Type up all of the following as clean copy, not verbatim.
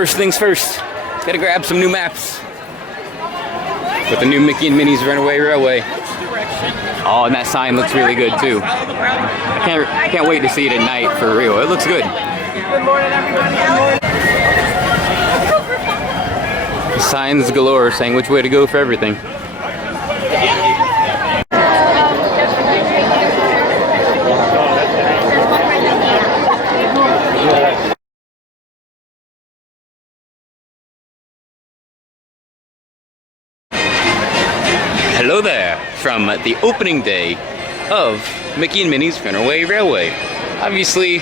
first things first, gotta grab some new maps. With the new Mickey and Minnie's Runaway Railway. Oh, and that sign looks really good too. I can't wait to see it at night for real. It looks good. Good morning, everybody. Signs galore saying which way to go for everything. Hello there from the opening day of Mickey and Minnie's Runaway Railway. Obviously,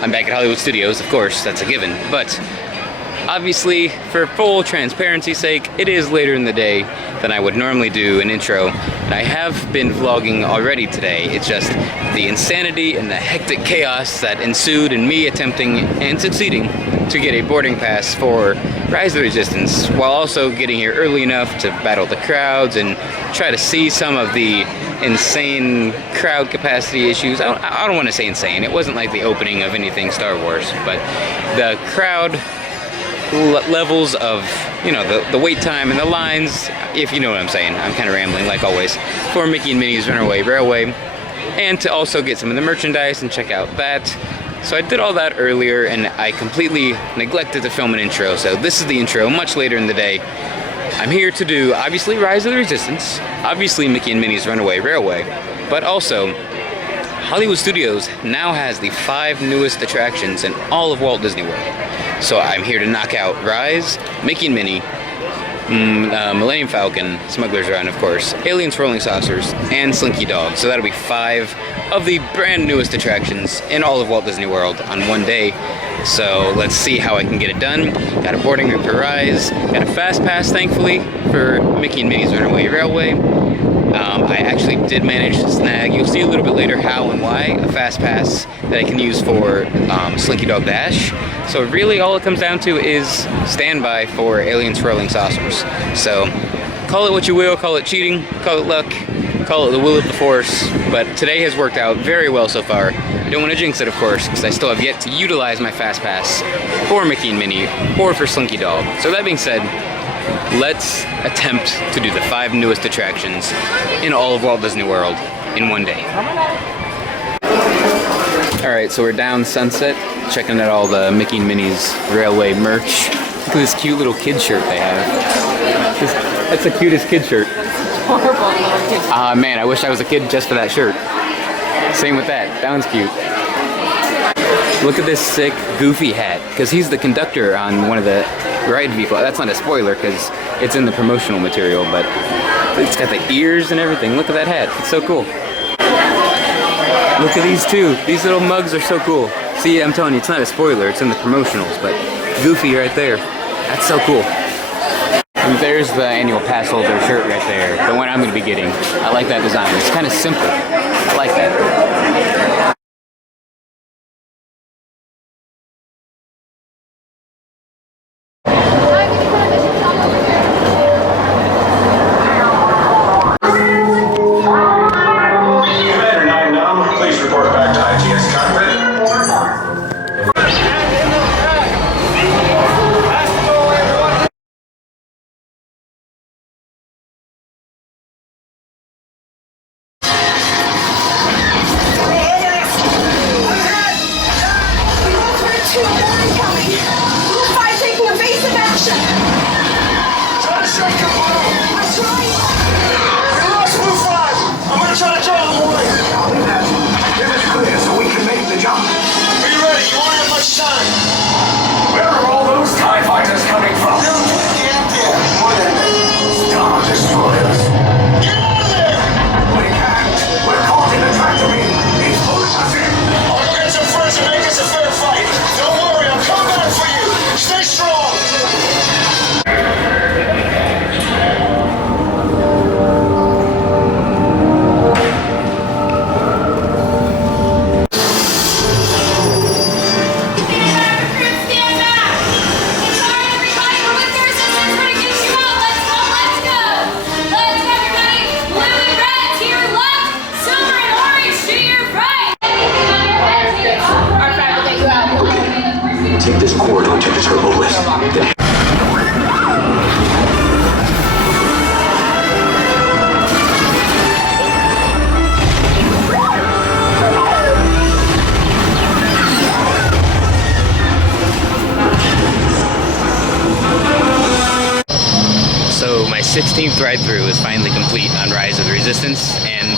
I'm back at Hollywood Studios, of course, that's a given, but obviously, for full transparency's sake, it is later in the day than I would normally do an intro, and I have been vlogging already today. It's just the insanity and the hectic chaos that ensued in me attempting and succeeding to get a boarding pass for Rise of the Resistance, while also getting here early enough to battle the crowds and try to see some of the insane crowd capacity issues. I don't want to say insane. It wasn't like the opening of anything Star Wars, but the crowd levels of, you know, the wait time and the lines, if you know what I'm saying. I'm kind of rambling like always, for Mickey and Minnie's Runaway Railway, and to also get some of the merchandise and check out that. So I did all that earlier and I completely neglected to film an intro, so this is the intro much later in the day. I'm here to do obviously Rise of the Resistance, obviously Mickey and Minnie's Runaway Railway, but also Hollywood Studios now has the 5 newest attractions in all of Walt Disney World. So I'm here to knock out Rise, Mickey and Minnie, Millennium Falcon, Smuggler's Run, of course, Aliens Rolling Saucers, and Slinky Dog. So that'll be 5 of the brand newest attractions in all of Walt Disney World on one day. So let's see how I can get it done. Got a boarding room for Rise, got a fast pass, thankfully, for Mickey and Minnie's Runaway Railway. I actually did manage to snag, you'll see a little bit later how and why, a fast pass that I can use for Slinky Dog Dash. So really all it comes down to is standby for Aliens Rolling Saucers. So call it what you will, call it cheating, call it luck, call it the will of the force, but today has worked out very well so far. I don't want to jinx it, of course, because I still have yet to utilize my fast pass for Mickey and Minnie or for Slinky Dog. So that being said, let's attempt to do the 5 newest attractions in all of Walt Disney World in one day. Alright, so we're down Sunset, checking out all the Mickey and Minnie's Railway merch. Look at this cute little kid shirt they have. That's the cutest kid shirt. Ah, man, I wish I was a kid just for that shirt. Same with that. That one's cute. Look at this sick, goofy hat, because he's the conductor on one of the ride vehicles. That's not a spoiler, because it's in the promotional material, but it's got the ears and everything. Look at that hat. It's so cool. Look at these two. These little mugs are so cool. See, I'm telling you, it's not a spoiler. It's in the promotionals, but Goofy right there. That's so cool. And there's the annual pass holder shirt right there, the one I'm going to be getting. I like that design. It's kind of simple. I like that. So my 16th ride-through is finally complete on Rise of the Resistance, and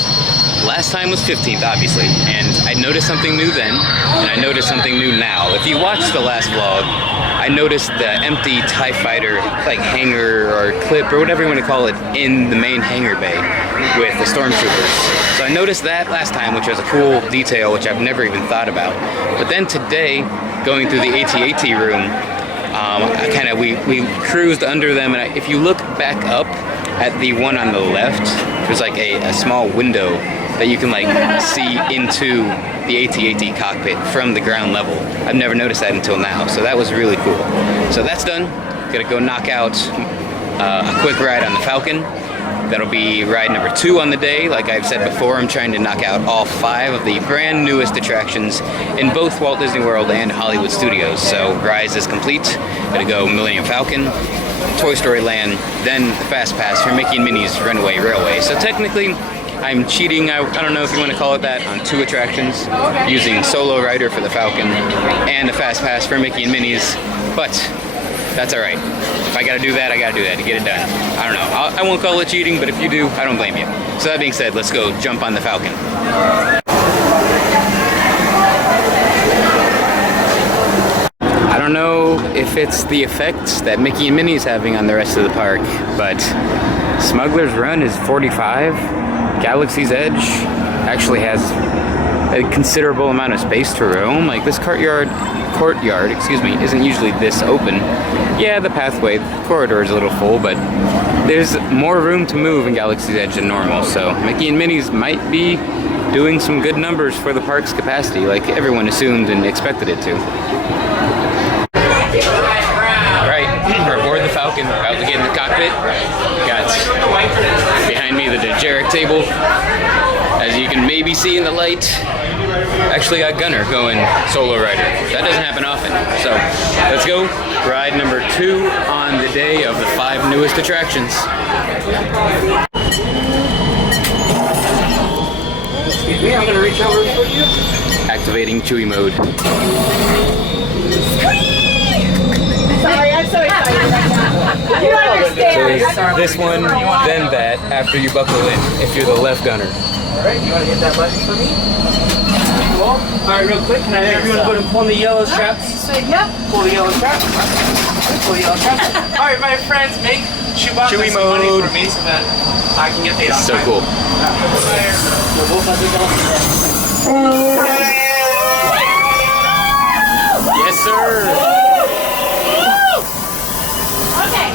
last time was 15th, obviously. And I noticed something new then, and I noticed something new now. If you watched the last vlog, I noticed the empty TIE Fighter like hangar or clip or whatever you want to call it in the main hangar bay with the stormtroopers. So I noticed that last time, which was a cool detail which I've never even thought about. But then today, going through the AT-AT room, we cruised under them, and if you look back up at the one on the left, there's like a small window that you can like see into the AT-AT cockpit from the ground level. I've never noticed that until now, so that was really cool. So that's done. Gotta go knock out a quick ride on the Falcon. That'll be ride number 2 on the day. Like I've said before, I'm trying to knock out all 5 of the brand newest attractions in both Walt Disney World and Hollywood Studios. So Rise is complete. Gotta go Millennium Falcon, Toy Story Land, then the Fastpass for Mickey and Minnie's Runaway Railway. So technically, I'm cheating, I don't know if you want to call it that, on 2 attractions, using Solo Rider for the Falcon and the Fastpass for Mickey and Minnie's, but that's alright. If I gotta do that, I gotta do that to get it done. I don't know, I won't call it cheating, but if you do, I don't blame you. So that being said, let's go jump on the Falcon. I don't know if it's the effect that Mickey and Minnie's having on the rest of the park, but Smuggler's Run is 45. Galaxy's Edge actually has a considerable amount of space to roam. Like this courtyard, isn't usually this open. Yeah, the pathway, corridor is a little full, but there's more room to move in Galaxy's Edge than normal. So Mickey and Minnie's might be doing some good numbers for the park's capacity, like everyone assumed and expected it to. Alright, we're aboard the Falcon, about to get in the cockpit. Got behind me the Dejeric table. As you can maybe see in the light, actually got Gunner going Solo Rider. That doesn't happen often. So let's go. Ride number 2 on the day of the 5 newest attractions. Excuse me, I'm gonna reach over for you. Activating Chewie mode. Sorry, I'm so excited right now. You understand. So it's this one, then that, after you buckle in, if you're the left gunner. Alright, you wanna hit that button for me? Cool. Alright, real quick, can I have everyone go and pull the yellow straps? Yep. Pull the yellow straps. Pull the yellow straps. Alright, my friends, make Chewbacca Chewie some money mode. for me so that I can get paid on So time. cool. Yes, sir. Okay.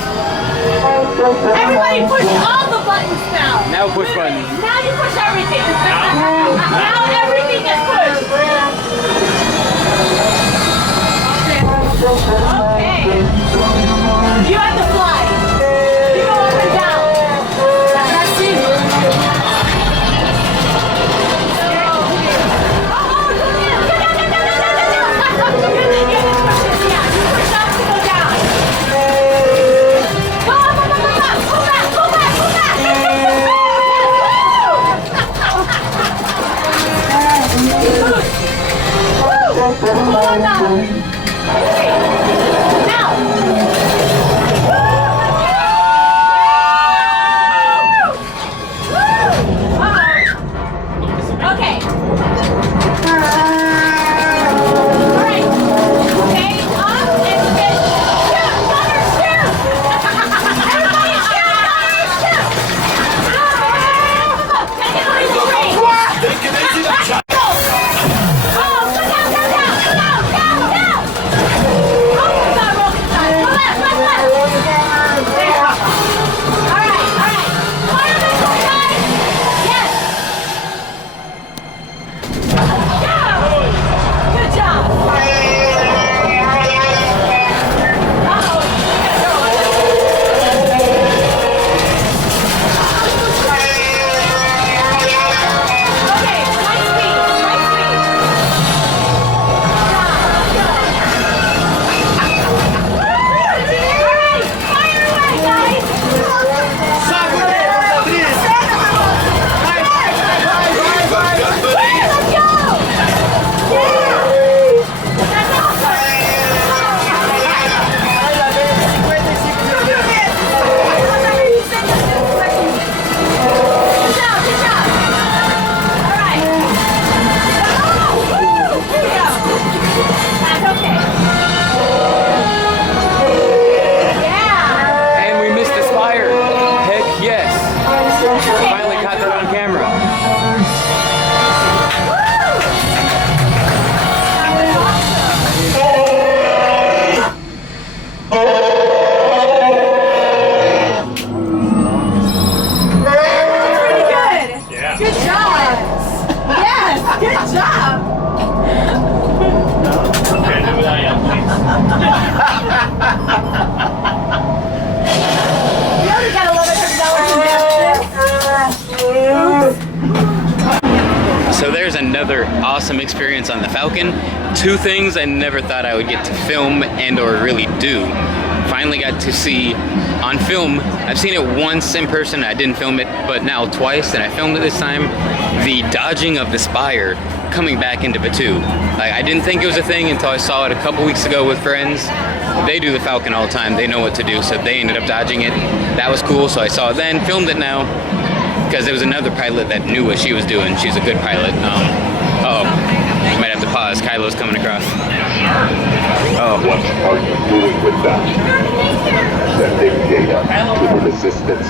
Everybody push all the buttons now. Now push button. Now you push everything. Now everything is pushed. Okay. You have to fly. You go up and down. That's it. Come on now. So there's another awesome experience on the Falcon. Two things I never thought I would get to film and or really do. Finally got to see on film. I've seen it once in person, I didn't film it, but now twice, and I filmed it this time. The dodging of the Spire coming back into Batu. Like, I didn't think it was a thing until I saw it a couple weeks ago with friends. They do the Falcon all the time, they know what to do, so they ended up dodging it. That was cool, so I saw it then, filmed it now, because there was another pilot that knew what she was doing. She's a good pilot. Uh-oh, I might have to pause, Kylo's coming across. Oh. What are you doing with that? Sending data to the resistance.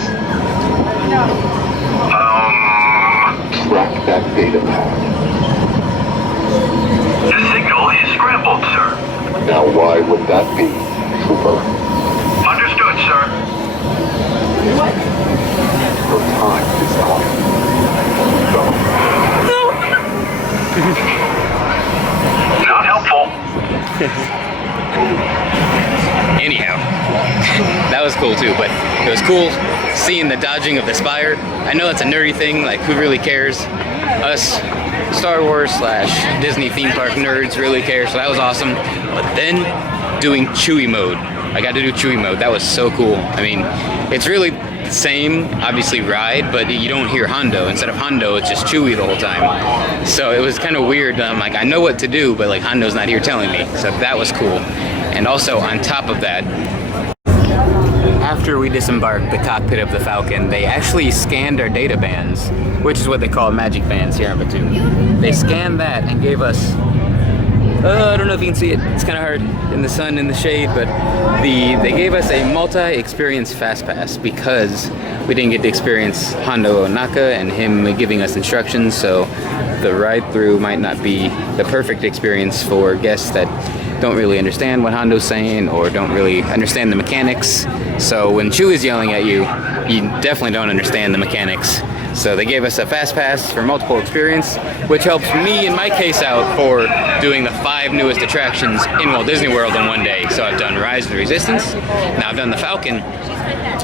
Track that data path. The signal is scrambled, sir. Now why would that be, Trooper? Understood, sir. Your time is up. Go. Not helpful. Anyhow, that was cool too, but it was cool seeing the dodging of the Spire. I know that's a nerdy thing, like who really cares? Us Star Wars / Disney theme park nerds really care, so that was awesome. But then doing Chewie mode. I got to do Chewie mode, that was so cool. I mean, it's really the same, obviously, ride, but you don't hear Hondo. Instead of Hondo, it's just Chewie the whole time. So it was kind of weird. I'm like, I know what to do, but like Hondo's not here telling me. So that was cool. And also on top of that, after we disembarked the cockpit of the Falcon, they actually scanned our Databands, which is what they call magic bands here in Batu. They scanned that and gave us, I don't know if you can see it, it's kind of hard in the sun, in the shade, but they gave us a multi-experience Fastpass because we didn't get to experience Hondo Onaka and him giving us instructions, so the ride-through might not be the perfect experience for guests that don't really understand what Hondo's saying or don't really understand the mechanics. So when Chewie's yelling at you, you definitely don't understand the mechanics. So they gave us a fast pass for multiple experience, which helps me in my case out for doing the 5 newest attractions in Walt Disney World in one day. So I've done Rise of the Resistance, now I've done the Falcon,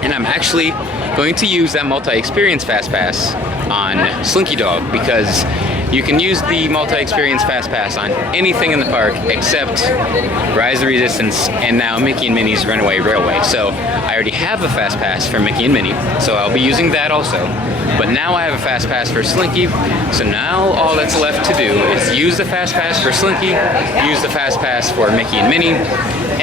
and I'm actually going to use that multi-experience fast pass on Slinky Dog because you can use the multi-experience fast pass on anything in the park except Rise of the Resistance and now Mickey and Minnie's Runaway Railway. So I already have a fast pass for Mickey and Minnie, so I'll be using that also. But now I have a fast pass for Slinky, so now all that's left to do is use the fast pass for Slinky, use the fast pass for Mickey and Minnie,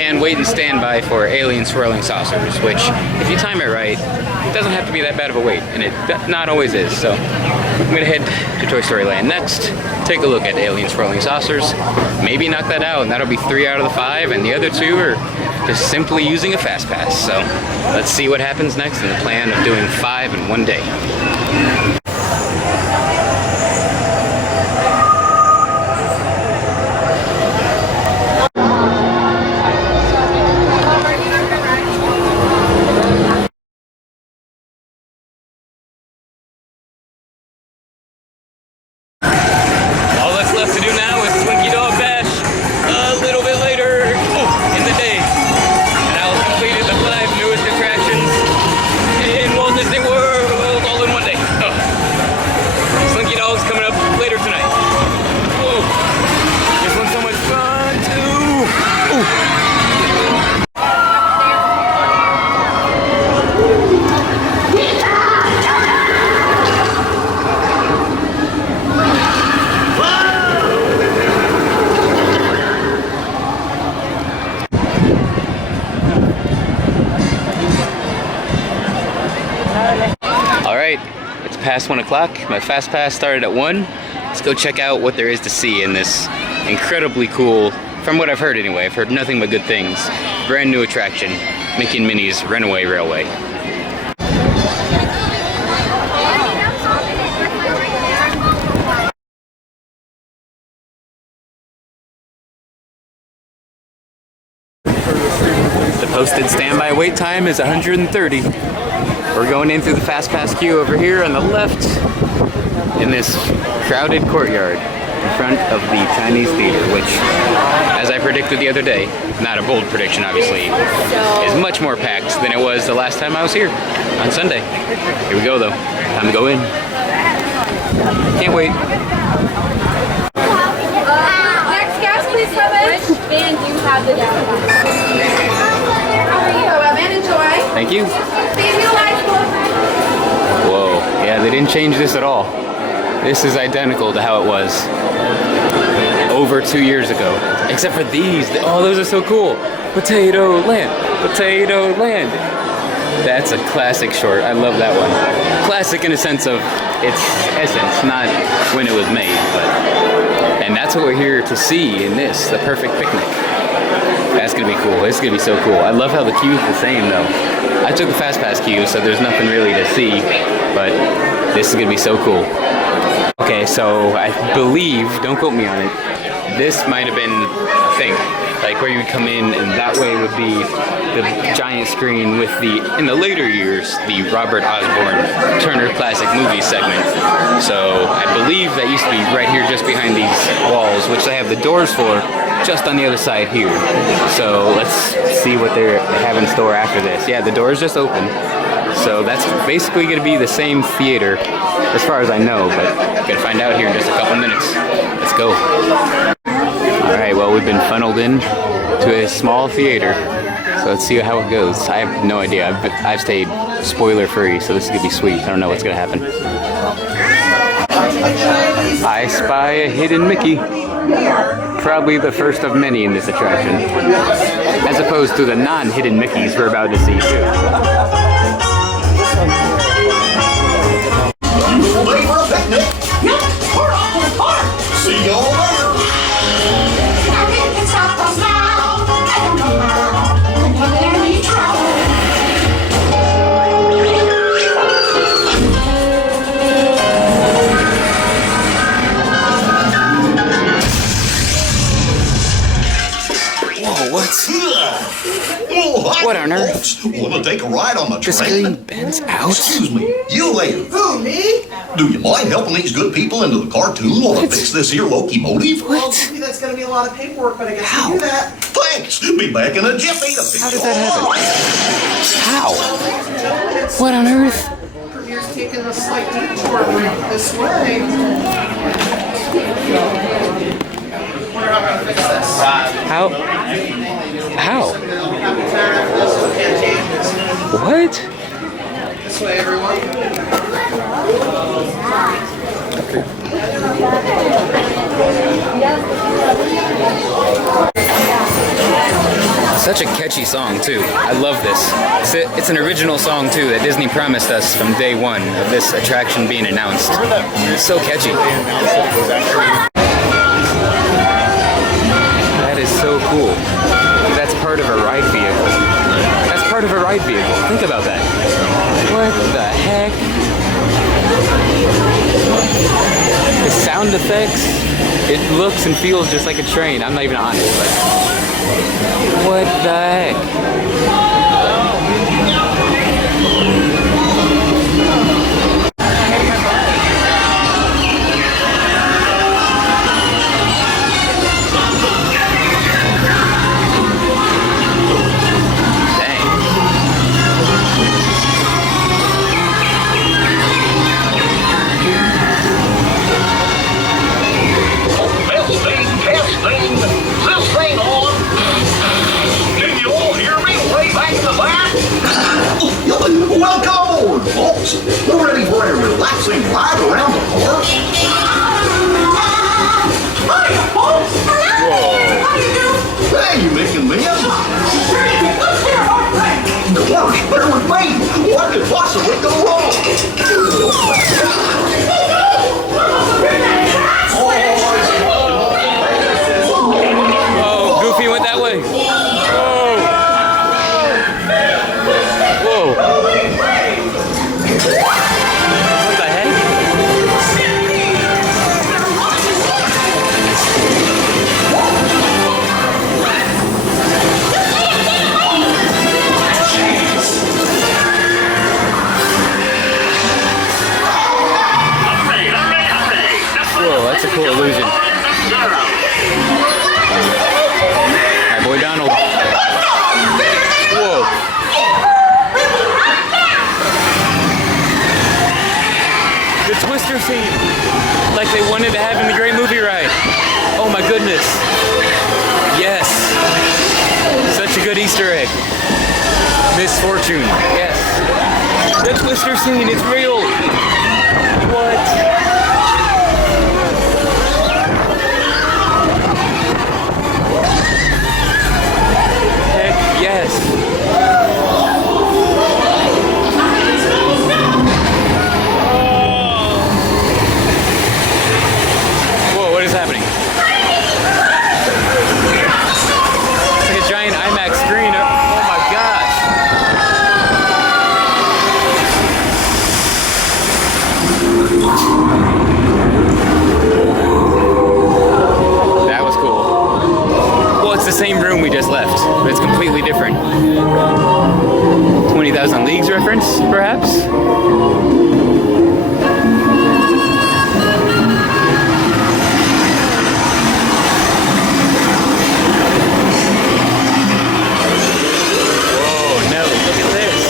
and wait and stand by for Alien Swirling Saucers, which, if you time it right, it doesn't have to be that bad of a wait, and it not always is. So I'm gonna head to Toy Story Land next, take a look at Alien Swirling Saucers, maybe knock that out, and that'll be 3 out of the 5, and the other 2 are just simply using a fast pass. So let's see what happens next in the plan of doing 5 in one day. Past 1 o'clock. My fast pass started at 1. Let's go check out what there is to see in this incredibly cool, from what I've heard anyway, I've heard nothing but good things, brand new attraction, Mickey and Minnie's Runaway Railway. The posted standby wait time is 130. We're going in through the Fastpass Queue over here on the left in this crowded courtyard in front of the Chinese Theater, which, as I predicted the other day, not a bold prediction obviously, is much more packed than it was the last time I was here on Sunday. Here we go though, time to go in. Can't wait. Next guest, please come in. Which band do you have the Databands? Here you go, man. Enjoy. Thank you. Baby lights. Whoa. Yeah, they didn't change this at all. This is identical to how it was over 2 years ago. Except for these. Oh, those are so cool. Potato Land. Potato Land. That's a classic short. I love that one. Classic in a sense of its essence, not when it was made, but. And that's what we're here to see in this, the perfect picnic. That's gonna be cool. This is gonna be so cool. I love how the queue's the same though. I took the Fastpass Queue, so there's nothing really to see, but this is gonna be so cool. Okay, so I believe, don't quote me on it, this might have been a thing, like where you would come in and that way would be the giant screen with the, in the later years, the Robert Osborne Turner Classic Movies segment. So I believe that used to be right here just behind these walls, which they have the doors for just on the other side here. So let's see what they have in store after this. Yeah, the doors just open. So that's basically going to be the same theater as far as I know, but I'm going to find out here in just a couple minutes. Let's go. Alright, well, we've been funneled in to a small theater, so let's see how it goes. I have no idea. I've stayed spoiler free, so this is going to be sweet. I don't know what's going to happen. I spy a hidden Mickey. Probably the first of many in this attraction, as opposed to the non-hidden Mickeys we're about to see too. Ready for a picnic? Yep, we're off to the park. See y'all later. Whoa, what? Oh, hi, What on earth? folks. Want to take a ride on the The train? screen bends out. Excuse me, you later. Who, me? Do you mind helping these good people into the cartoon while I fix this here locomotive? Well, maybe that's going to be a lot of paperwork, but I guess we do that. Thanks. Be back in a jiffy to fix How did it that all happen? up. How? What on earth? Premier's taking a slight detour this way. Wonder how I'm going to fix this. How? How? What? This way, everyone. Such a catchy song too. I love this. It's an original song too that Disney promised us from day one of this attraction being announced. It's so catchy. That is so cool. That's part of a ride vehicle. That's part of a ride vehicle. Think about that. What the heck? The sound effects, it looks and feels just like a train. I'm not even on it, but what the heck? Testing. Is this thing on? Can you all hear me way back in the back? Welcome aboard, folks. We're ready for a relaxing ride around the park. Hi, folks. Hello. How you doing? Hey, Mick and Min. Let's hear our thing. Gosh, bear with me. What could possibly go wrong? Oh, Goofy went that way. Whoa. Whoa. What the heck? Whoa, that's a cool illusion. Hi, boy Donald. Whoa. The Twister scene. like they wanted to have in the Great Movie Ride. Oh my goodness. Yes. Such a good Easter egg. Misfortune. Yes. The Twister scene, it's real. What? Heck yes. Same room we just left, but it's completely different. 20,000 Leagues reference, perhaps? Whoa, no, look at this.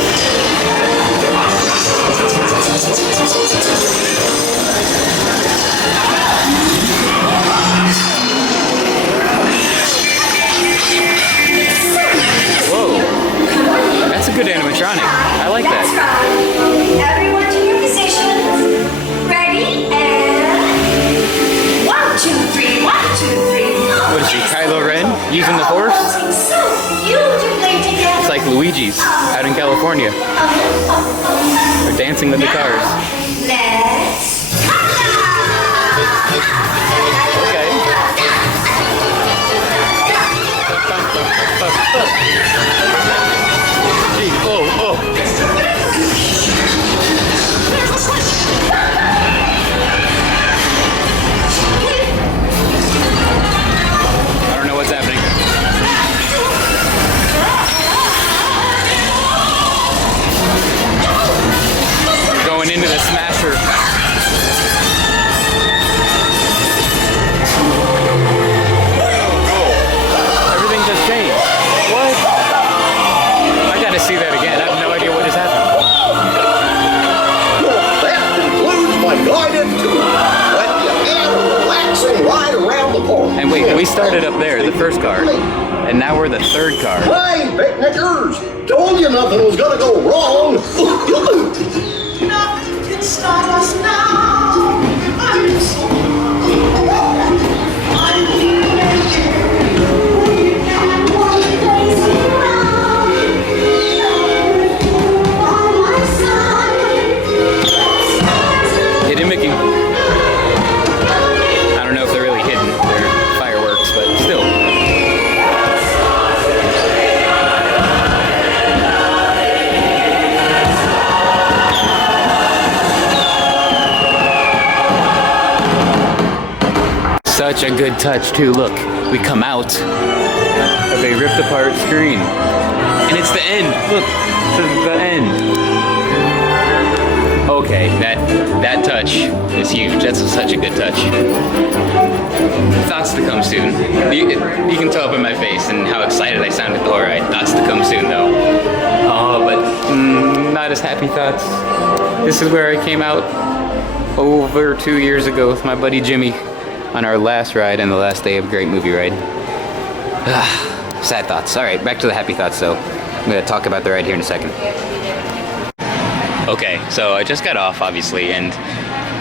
Good animatronic. I like that. That's right. Everyone to your positions. Ready and 1, 2, 3. 1, 2, 3. What is she, Kylo Ren using the Force? So beautifully together. It's like Luigi's out in California. They're dancing with the cars. Let's Okay. Oh. I don't know what's happening. We're going into the smasher. Oh, everything just changed. What? I gotta see that again. I have no idea what just happened. That concludes my guided tour. Let you have a relaxing ride around the park. And wait, we started up there, the first car, and now we're the third car. Hey, picnickers! Told you nothing was gonna go wrong. Nothing can stop us now. I'm so I'm here and one place around. On my side. Hidden Mickey. I don't know if they're really hidden. They're fireworks, but still. Such a good touch too. Look, we come out of a ripped apart screen. And it's the end. Look, this is the end. Okay, that touch is huge. That's such a good touch. Thoughts to come soon. You can tell up in my face and how excited I sound at the whole ride. Thoughts to come soon though. Oh, but not as happy thoughts. This is where I came out over 2 years ago with my buddy Jimmy on our last ride and the last day of Great Movie Ride. Sad thoughts. All right, back to the happy thoughts though. I'm gonna talk about the ride here in a second. Okay, so I just got off, obviously, and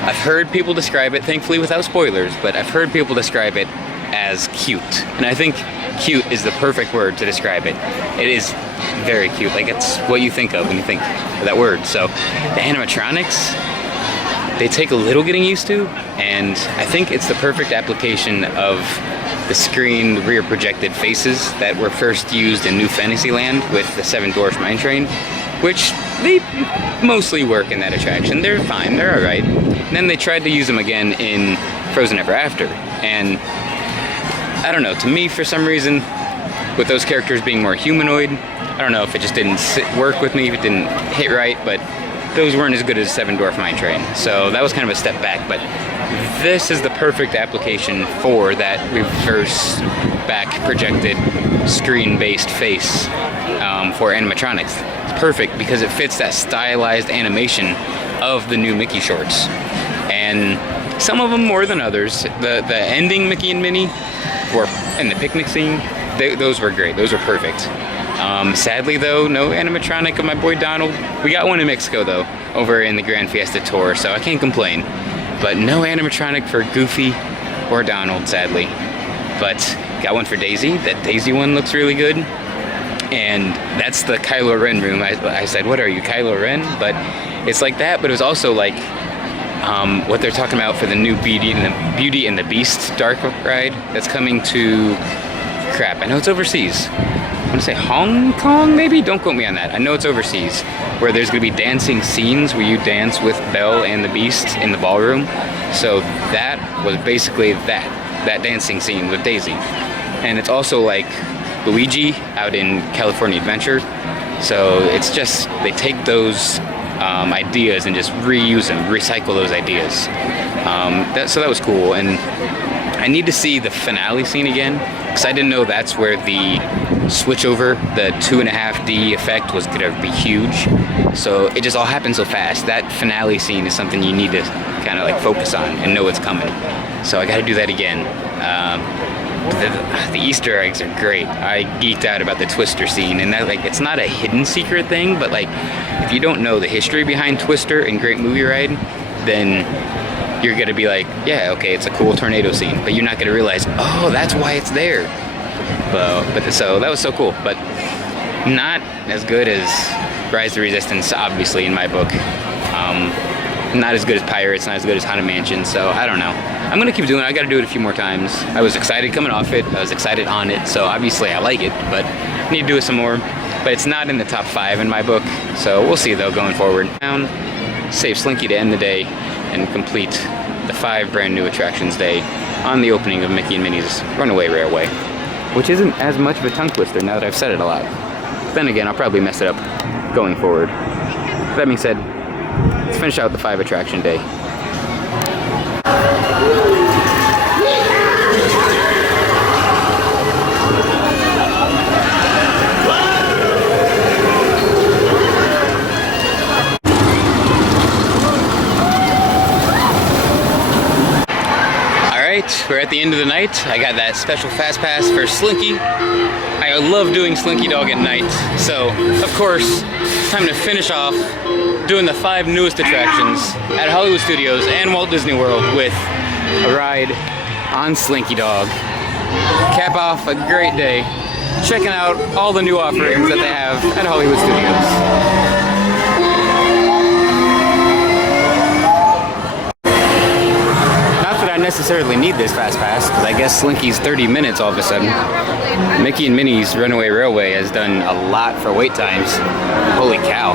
I've heard people describe it, thankfully without spoilers, but I've heard people describe it as cute. And I think cute is the perfect word to describe it. It is very cute. Like, it's what you think of when you think of that word. So the animatronics, they take a little getting used to, and I think it's the perfect application of the screen rear projected faces that were first used in New Fantasyland with the Seven Dwarfs Mine Train, which they mostly work in that attraction. They're fine, they're alright. And then they tried to use them again in Frozen Ever After, and I don't know, to me for some reason, with those characters being more humanoid, I don't know if it just didn't work with me, if it didn't hit right, but those weren't as good as Seven Dwarf Mine Train. So that was kind of a step back, but this is the perfect application for that reverse back projected screen-based face for animatronics. It's perfect because it fits that stylized animation of the new Mickey shorts. And Some of them more than others. The ending Mickey and Minnie were, and the picnic scene, those were great. Those were perfect. Sadly though, no animatronic of my boy Donald. We got one in Mexico though, over in the Grand Fiesta Tour, so I can't complain. But no animatronic for Goofy or Donald, sadly. But got one for Daisy. That Daisy one looks really good. And that's the Kylo Ren room. I said, what are you, Kylo Ren? But it's like that, but it was also like what they're talking about for the new Beauty and the Beast dark ride that's coming to, crap, I know it's overseas. I want to say Hong Kong, maybe? Don't quote me on that. I know it's overseas, where there's going to be dancing scenes where you dance with Belle and the Beast in the ballroom. So that was basically that dancing scene with Daisy. And it's also like Luigi out in California Adventure. So it's just, they take those ideas and just reuse them, recycle those ideas. So that was cool. And I need to see the finale scene again, because I didn't know that's where the switch over, the 2.5D effect was gonna be huge. So it just all happened so fast. That finale scene is something you need to kind of like focus on and know it's coming. So I gotta do that again. The Easter eggs are great. I geeked out about the Twister scene, and that, like, it's not a hidden secret thing, but like, if you don't know the history behind Twister and Great Movie Ride, then you're gonna be like, yeah, okay, it's a cool tornado scene, but you're not gonna realize, oh, that's why it's there. So that was so cool, but not as good as Rise of the Resistance, obviously, in my book. Not as good as Pirates, not as good as Haunted Mansion, so I don't know. I'm gonna keep doing it. I gotta do it a few more times. I was excited coming off it, I was excited on it, so obviously I like it, but I need to do it some more. But it's not in the top 5 in my book, so we'll see though going forward. Save Slinky to end the day and complete the 5 brand new attractions day on the opening of Mickey and Minnie's Runaway Railway, which isn't as much of a tongue twister now that I've said it a lot. Then again, I'll probably mess it up going forward. That being said, let's finish out the 5 attraction day. Alright, we're at the end of the night. I got that special fast pass for Slinky. I love doing Slinky Dog at night, so of course it's time to finish off doing the 5 newest attractions at Hollywood Studios and Walt Disney World with a ride on Slinky Dog. Cap off a great day checking out all the new offerings that they have at Hollywood Studios. I necessarily need this fast pass, because I guess Slinky's 30 minutes all of a sudden. Mickey and Minnie's Runaway Railway has done a lot for wait times. Holy cow.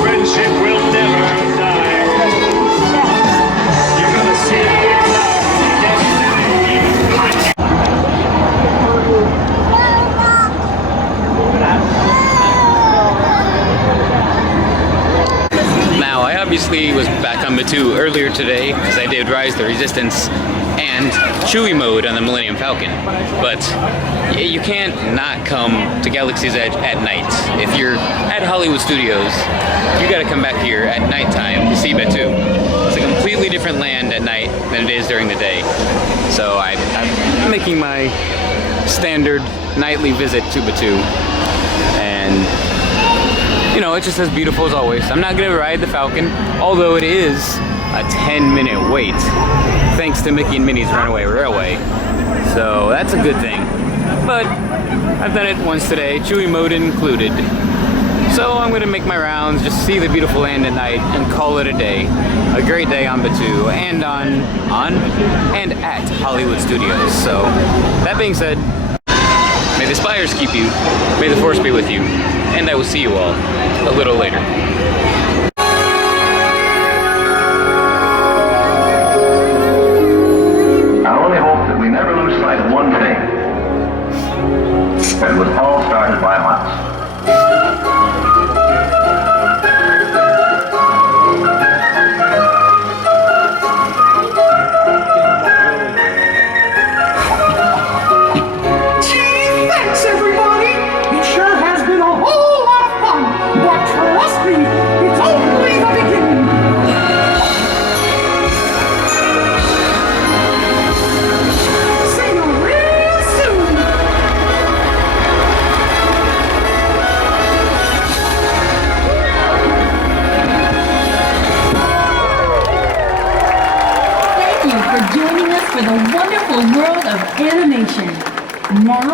Friendship will never die. obviously was back on Batuu earlier today because I did Rise the Resistance and Chewie mode on the Millennium Falcon. But you can't not come to Galaxy's Edge at night. If you're at Hollywood Studios, you gotta come back here at nighttime to see Batuu. It's a completely different land at night than it is during the day. So I'm making my standard nightly visit to Batuu. And you know, it's just as beautiful as always. I'm not gonna ride the Falcon, although it is a 10-minute wait, thanks to Mickey and Minnie's Runaway Railway. So that's a good thing. But I've done it once today, Chewie mode included. So I'm gonna make my rounds, just see the beautiful land at night, and call it a day. A great day on Batuu and on and at Hollywood Studios. So that being said, may the spires keep you, may the force be with you, and I will see you all a little later. I only hope that we never lose sight of one thing. That it was all started by a mouse. Gee, thanks everybody! It sure has been a whole lot of fun, but trust me, it's only the beginning. See you real soon! Thank you for joining us for the wonderful world of animation. Now,